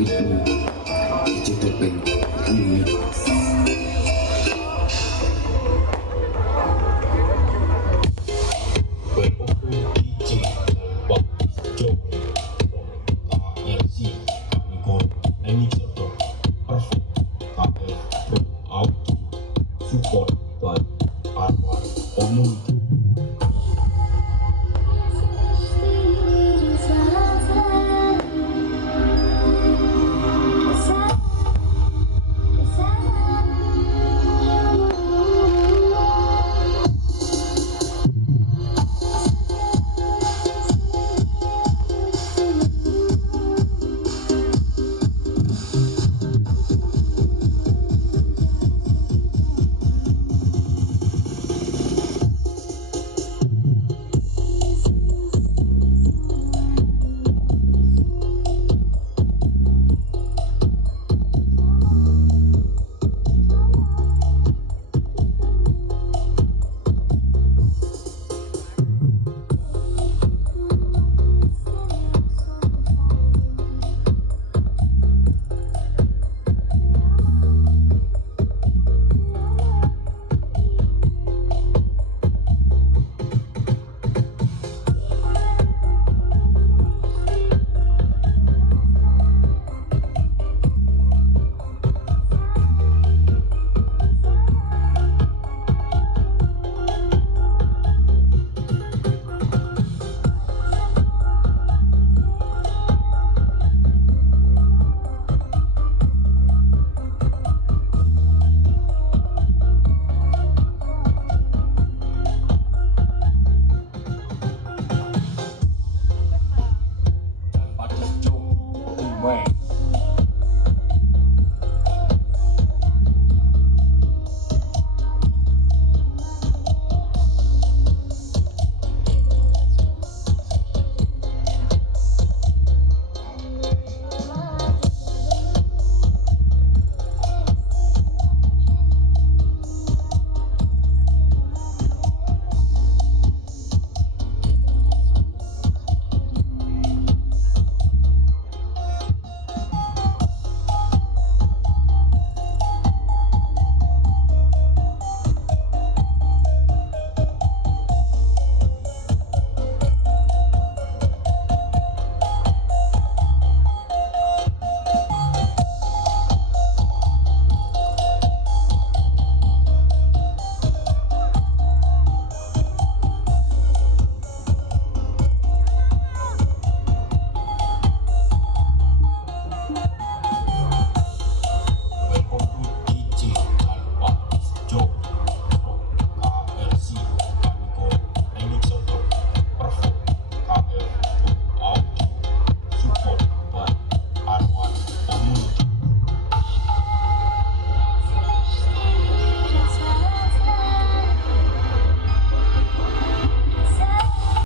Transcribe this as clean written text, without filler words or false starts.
วิตอันนี้จะจะเป็นอย่างนี้เปิดโอเพนดีเจบอกโจKFC Amigo Remixer Pro Perfect KF Pro Auto Support by R1 Community